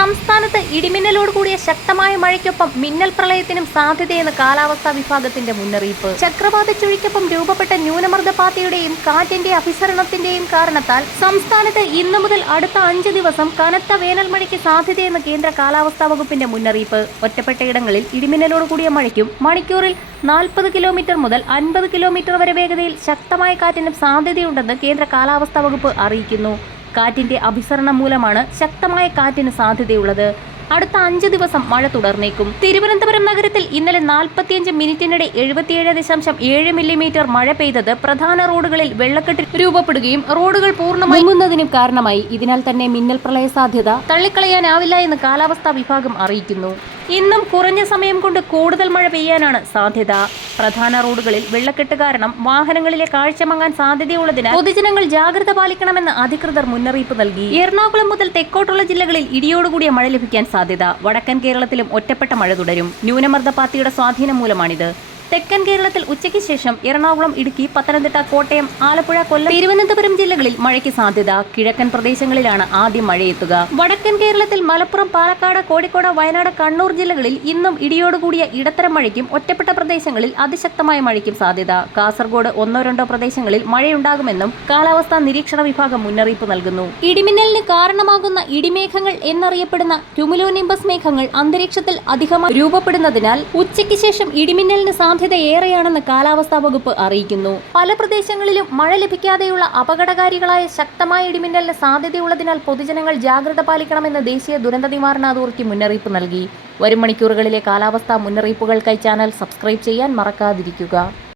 സംസ്ഥാനത്ത് ഇടിമിന്നലോട് കൂടിയ ശക്തമായ മഴയ്ക്കൊപ്പം മിന്നൽ പ്രളയത്തിനും സാധ്യതയെന്ന് കാലാവസ്ഥാ വിഭാഗത്തിന്റെ മുന്നറിയിപ്പ്. ചക്രവാത ചുഴിക്കൊപ്പം രൂപപ്പെട്ട ന്യൂനമർദ്ദപാത്തിയുടെയും കാറ്റിന്റെ അഭിസരണത്തിന്റെയും കാരണത്താൽ സംസ്ഥാനത്ത് ഇന്നു മുതൽ അടുത്ത 5 ദിവസം കനത്ത വേനൽ മഴയ്ക്ക് സാധ്യതയെന്ന് കേന്ദ്ര കാലാവസ്ഥാ വകുപ്പിന്റെ മുന്നറിയിപ്പ്. ഒറ്റപ്പെട്ടയിടങ്ങളിൽ ഇടിമിന്നലോട് കൂടിയ മഴയ്ക്കും മണിക്കൂറിൽ 40 കിലോമീറ്റർ മുതൽ 50 കിലോമീറ്റർ വരെ വേഗതയിൽ ശക്തമായ കാറ്റിനും സാധ്യതയുണ്ടെന്ന് കേന്ദ്ര കാലാവസ്ഥാ വകുപ്പ് അറിയിക്കുന്നു. കാറ്റിന്റെ അഭിസരണം മൂലമാണ് ശക്തമായ കാറ്റിന് സാധ്യതയുള്ളത്. അടുത്ത 5 ദിവസം മഴ തുടർന്നേക്കും. തിരുവനന്തപുരം നഗരത്തിൽ ഇന്നലെ 45 മിനിറ്റിനിടെ 77.7 മില്ലിമീറ്റർ മഴ പെയ്തത് പ്രധാന റോഡുകളിൽ വെള്ളക്കെട്ട് രൂപപ്പെടുകയും റോഡുകൾ പൂർണ്ണമായി മുങ്ങുന്നതിനും കാരണമായി. ഇതിനാൽ തന്നെ മിന്നൽ പ്രളയ സാധ്യത തള്ളിക്കളയാനാവില്ല എന്ന് കാലാവസ്ഥാ വിഭാഗം അറിയിക്കുന്നു. ഇന്നും കുറഞ്ഞ സമയം കൊണ്ട് കൂടുതൽ മഴ പെയ്യാനാണ് സാധ്യത. പ്രധാന റോഡുകളിൽ വെള്ളക്കെട്ട് കാരണം വാഹനങ്ങളിലെ കാഴ്ച മങ്ങാൻ സാധ്യതയുള്ളതിനാൽ പൊതുജനങ്ങൾ ജാഗ്രത പാലിക്കണമെന്ന് അധികൃതർ മുന്നറിയിപ്പ് നൽകി. എറണാകുളം മുതൽ തെക്കോട്ടുള്ള ജില്ലകളിൽ ഇടിയോടുകൂടിയ മഴ ലഭിക്കാൻ സാധ്യത. വടക്കൻ കേരളത്തിലും ഒറ്റപ്പെട്ട മഴ തുടരും. ന്യൂനമർദ്ദപാത്തിയുടെ സ്വാധീനം മൂലമാണിത്. തെക്കൻ കേരളത്തിൽ ഉച്ചയ്ക്ക് ശേഷം എറണാകുളം, ഇടുക്കി, പത്തനംതിട്ട, കോട്ടയം, ആലപ്പുഴ, കൊല്ലം, തിരുവനന്തപുരം ജില്ലകളിൽ മഴയ്ക്ക് സാധ്യത. കിഴക്കൻ പ്രദേശങ്ങളിലാണ് ആദ്യം മഴയെത്തുക. വടക്കൻ കേരളത്തിൽ മലപ്പുറം, പാലക്കാട്, കോഴിക്കോട്, വയനാട്, കണ്ണൂർ ജില്ലകളിൽ ഇന്നും ഇടിയോടുകൂടിയ ഇടത്തരം മഴയ്ക്കും ഒറ്റപ്പെട്ട പ്രദേശങ്ങളിൽ അതിശക്തമായ മഴയ്ക്കും സാധ്യത. കാസർഗോഡ് 1-2 പ്രദേശങ്ങളിൽ മഴയുണ്ടാകുമെന്നും കാലാവസ്ഥാ നിരീക്ഷണ വിഭാഗം മുന്നറിയിപ്പ് നൽകുന്നു. ഇടിമിന്നലിന് കാരണമാകുന്ന ഇടിമേഘങ്ങൾ എന്നറിയപ്പെടുന്ന ക്യുമുലോനിംബസ് മേഘങ്ങൾ അന്തരീക്ഷത്തിൽ അധികമായി രൂപപ്പെടുന്നതിനാൽ ഉച്ചയ്ക്ക് ശേഷം ഇടിമിന്നലിന് സാധ്യത ഏറെയാണെന്ന് കാലാവസ്ഥാ വകുപ്പ് അറിയിക്കുന്നു. പല പ്രദേശങ്ങളിലും മഴ ലഭിക്കാതെയുള്ള അപകടകാരികളായ ശക്തമായ ഇടിമിന്നലിന് സാധ്യതയുള്ളതിനാൽ പൊതുജനങ്ങൾ ജാഗ്രത പാലിക്കണമെന്ന് ദേശീയ ദുരന്ത നിവാരണ അതോറിറ്റി മുന്നറിയിപ്പ് നൽകി. വരും മണിക്കൂറുകളിലെ കാലാവസ്ഥാ മുന്നറിയിപ്പുകൾക്കായി ചാനൽ സബ്സ്ക്രൈബ് ചെയ്യാൻ മറക്കാതിരിക്കുക.